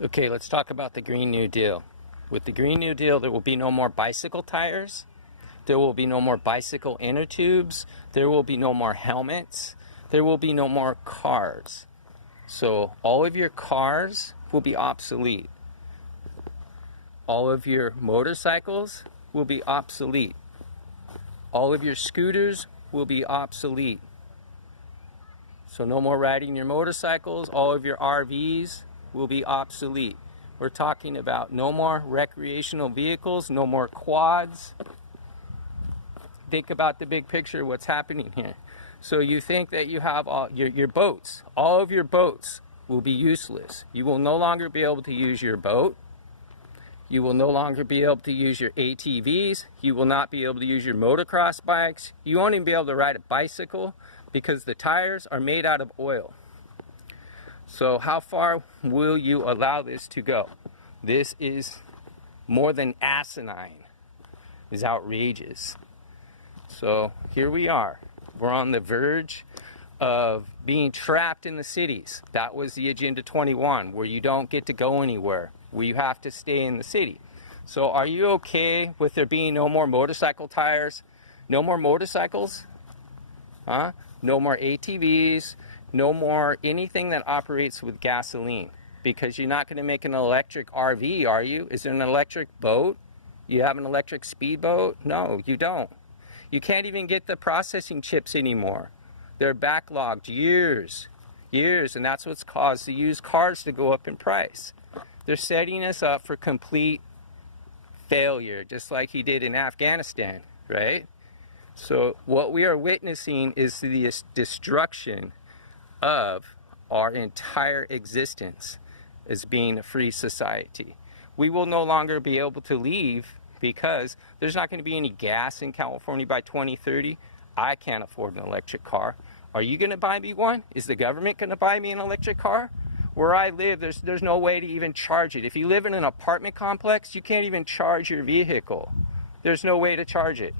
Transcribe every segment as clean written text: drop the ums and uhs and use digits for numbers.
Okay, let's talk about the Green New Deal. With the Green New Deal, there will be no more bicycle tires. There will be no more bicycle inner tubes. There will be no more helmets. There will be no more cars. So all of your cars will be obsolete. All of your motorcycles will be obsolete. All of your scooters will be obsolete. So no more riding your motorcycles. All of your RVs will be obsolete. We're talking about no more recreational vehicles, no more quads. Think about the big picture, what's happening here. So you think that you have all your boats. All of your boats will be useless. You will no longer be able to use your boat. You will no longer be able to use your ATVs. You will not be able to use your motocross bikes. You won't even be able to ride a bicycle because the tires are made out of oil. So how far will you allow this to go? This is more than asinine. It's outrageous. So here we are. We're on the verge of being trapped in the cities. That was the Agenda 21, where you don't get to go anywhere, where you have to stay in the city. So are you okay with there being no more motorcycle tires, no more motorcycles, no more ATVs, no more anything that operates with gasoline? Because you're not going to make an electric RV, are you? Is there an electric boat? You have an electric speedboat? No, you don't. You can't even get the processing chips anymore. They're backlogged years, and that's what's caused the used cars to go up in price. They're setting us up for complete failure, just like he did in Afghanistan, right? So what we are witnessing is the destruction of our entire existence as being a free society. We will no longer be able to leave because there's not going to be any gas in California by 2030. I can't afford an electric car. Are you going to buy me one? Is the government going to buy me an electric car? Where I live, there's no way to even charge it. If you live in an apartment complex, you can't even charge your vehicle. There's no way to charge it.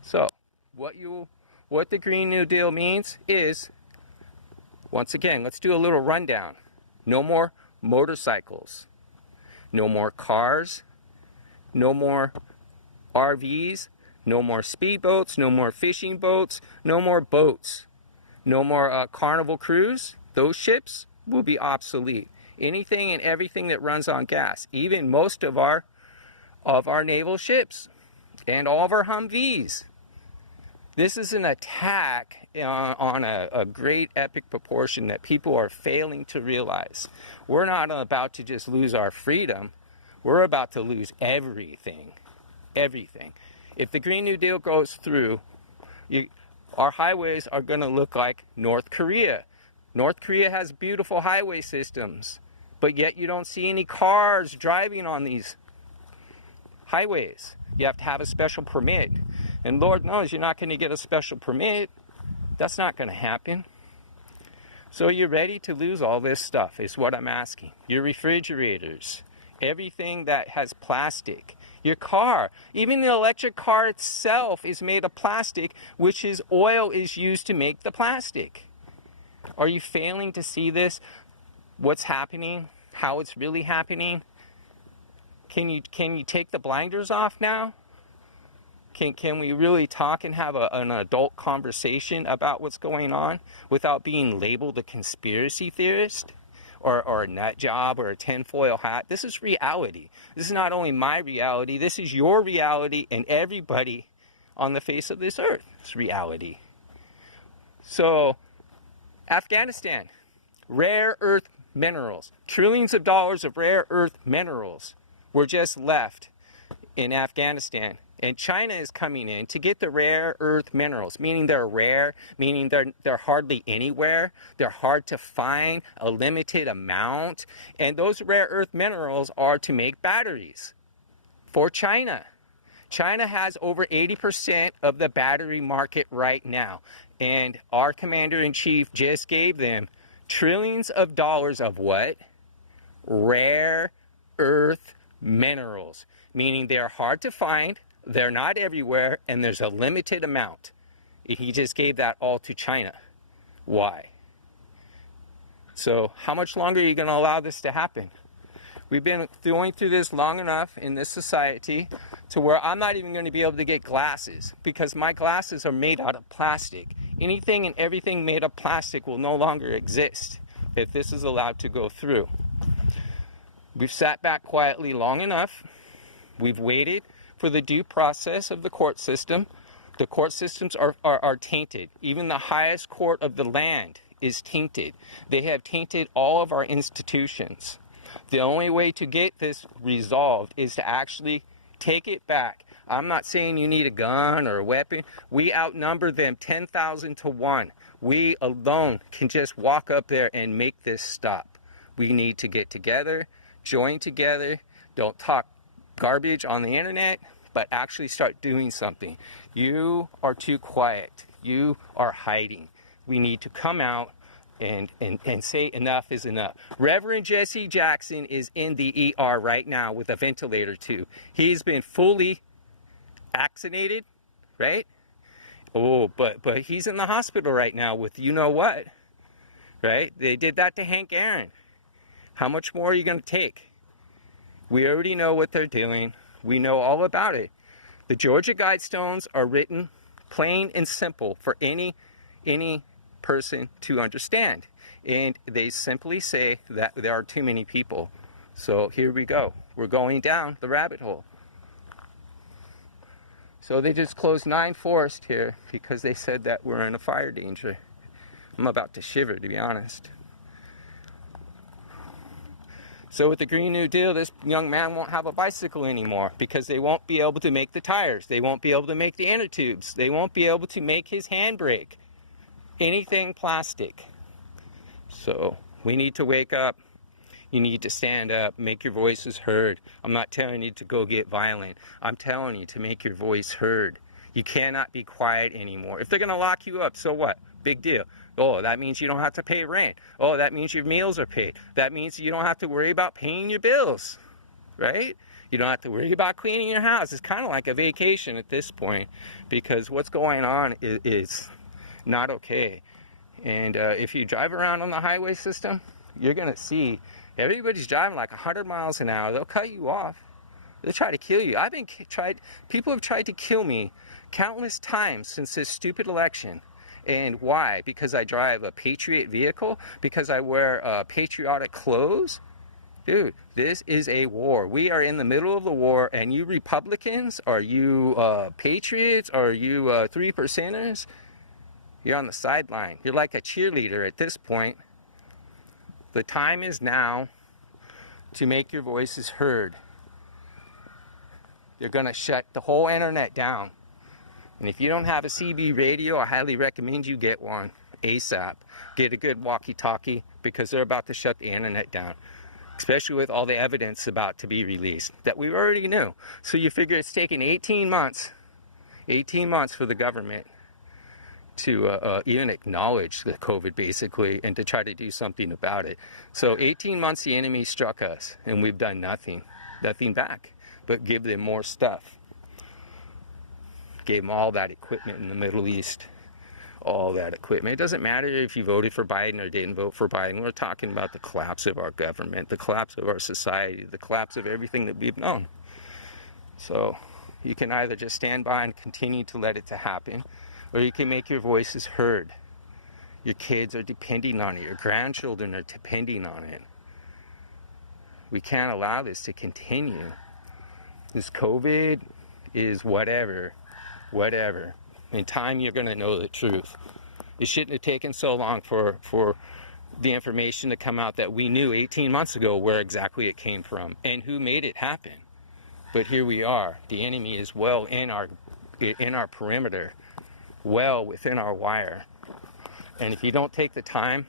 So what the Green New Deal means is, once again, let's do a little rundown. No more motorcycles. No more cars. No more RVs. No more speedboats. No more fishing boats. No more boats. No more Carnival Cruise. Those ships will be obsolete. Anything and everything that runs on gas. Even most of our naval ships and all of our Humvees. This is an attack on a great epic proportion that people are failing to realize. We're not about to just lose our freedom. We're about to lose everything. Everything. If the Green New Deal goes through, our highways are going to look like North Korea. North Korea has beautiful highway systems, but yet you don't see any cars driving on these highways. You have to have a special permit. And Lord knows you're not going to get a special permit. That's not going to happen. So you're ready to lose all this stuff is what I'm asking. Your refrigerators, everything that has plastic, your car, even the electric car itself is made of plastic, which is oil is used to make the plastic. Are you failing to see this? What's happening? How it's really happening? Can you take the blinders off now? Can we really talk and have an adult conversation about what's going on without being labeled a conspiracy theorist or a nut job or a tinfoil hat? This is reality. This is not only my reality, this is your reality and everybody on the face of this earth. It's reality. So, Afghanistan, rare earth minerals, trillions of dollars of rare earth minerals were just left in Afghanistan. And China is coming in to get the rare earth minerals, meaning they're rare, meaning they're hardly anywhere. They're hard to find, a limited amount. And those rare earth minerals are to make batteries for China. China has over 80% of the battery market right now. And our commander-in-chief just gave them trillions of dollars of what? Rare earth minerals, meaning they're hard to find. They're not everywhere, and there's a limited amount. He just gave that all to China. Why? So how much longer are you going to allow this to happen? We've been going through this long enough in this society to where I'm not even going to be able to get glasses because my glasses are made out of plastic. Anything and everything made of plastic will no longer exist if this is allowed to go through. We've sat back quietly long enough. We've waited for the due process of the court system. The court systems are tainted. Even the highest court of the land is tainted. They have tainted all of our institutions. The only way to get this resolved is to actually take it back. I'm not saying you need a gun or a weapon. We outnumber them 10,000 to 1. We alone can just walk up there and make this stop. We need to get together, join together, don't talk garbage on the internet, but actually start doing something. You are too quiet. You are hiding. We need to come out and say enough is enough. Reverend Jesse Jackson is in the ER right now with a ventilator too. He's been fully vaccinated, right? Oh, but he's in the hospital right now with you know what, right? They did that to Hank Aaron. How much more are you going to take? We already know what they're doing. We know all about it. The Georgia Guidestones are written plain and simple for any person to understand. And they simply say that there are too many people. So here we go. We're going down the rabbit hole. So they just closed 9 forests here because they said that we're in a fire danger. I'm about to shiver, to be honest. So with the Green New Deal, this young man won't have a bicycle anymore because they won't be able to make the tires. They won't be able to make the inner tubes. They won't be able to make his handbrake. Anything plastic. So we need to wake up. You need to stand up, make your voices heard. I'm not telling you to go get violent. I'm telling you to make your voice heard. You cannot be quiet anymore. If they're going to lock you up, so what? Big deal. Oh, that means you don't have to pay rent. Oh, that means your meals are paid. That means you don't have to worry about paying your bills, right? You don't have to worry about cleaning your house. It's kind of like a vacation at this point because what's going on is not okay. And if you drive around on the highway system, you're going to see everybody's driving like 100 miles an hour. They'll cut you off. They'll try to kill you. People have tried to kill me countless times since this stupid election. And why? Because I drive a Patriot vehicle? Because I wear patriotic clothes? Dude, this is a war. We are in the middle of the war, and you Republicans, are you patriots? Are you 3 percenters? You're on the sideline. You're like a cheerleader at this point. The time is now to make your voices heard. They're going to shut the whole internet down. And if you don't have a CB radio, I highly recommend you get one ASAP. Get a good walkie-talkie because they're about to shut the internet down. Especially with all the evidence about to be released that we already knew. So you figure it's taken 18 months for the government to even acknowledge the COVID basically and to try to do something about it. So 18 months the enemy struck us and we've done nothing back, but give them more stuff. Gave them all that equipment in the Middle East, all that equipment. It doesn't matter if you voted for Biden or didn't vote for Biden. We're talking about the collapse of our government, the collapse of our society, the collapse of everything that we've known. So you can either just stand by and continue to let it to happen, or you can make your voices heard. Your kids are depending on it. Your grandchildren are depending on it. We can't allow this to continue. This COVID is whatever. In time, you're going to know the truth. It shouldn't have taken so long for the information to come out that we knew 18 months ago where exactly it came from and who made it happen. But here we are. The enemy is well in our perimeter, well within our wire. And if you don't take the time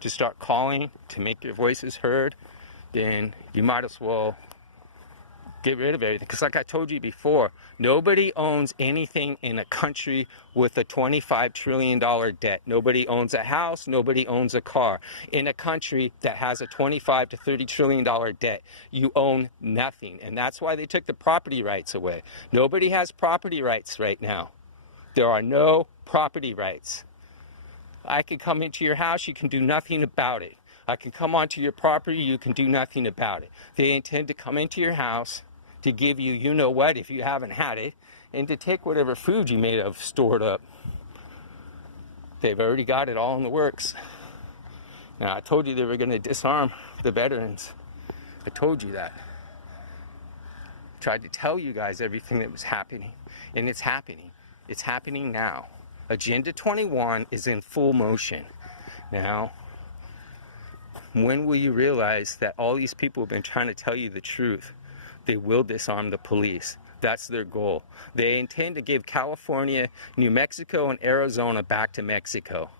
to start calling, to make your voices heard, then you might as well get rid of everything. Because like I told you before, nobody owns anything in a country with a $25 trillion debt. Nobody owns a house. Nobody owns a car. In a country that has a $25 to $30 trillion debt, you own nothing. And that's why they took the property rights away. Nobody has property rights right now. There are no property rights. I could come into your house. You can do nothing about it. I can come onto your property, you can do nothing about it. They intend to come into your house to give you, you know what, if you haven't had it, and to take whatever food you may have stored up. They've already got it all in the works. Now, I told you they were going to disarm the veterans. I told you that. Tried to tell you guys everything that was happening, and it's happening. It's happening now. Agenda 21 is in full motion. Now, when will you realize that all these people have been trying to tell you the truth? They will disarm the police. That's their goal. They intend to give California, New Mexico, and Arizona back to Mexico.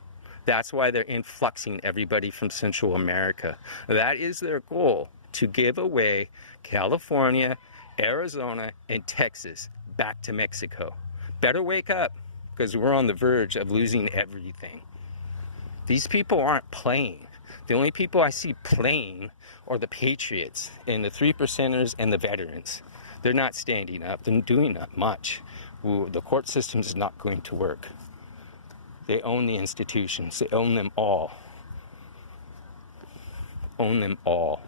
That's why they're influxing everybody from Central America. That is their goal, to give away California, Arizona, and Texas back to Mexico. Better wake up, because we're on the verge of losing everything. These people aren't playing. The only people I see playing are the patriots and the 3%ers and the veterans. They're not standing up. They're doing not much. The court system is not going to work. They own the institutions. They own them all. Own them all.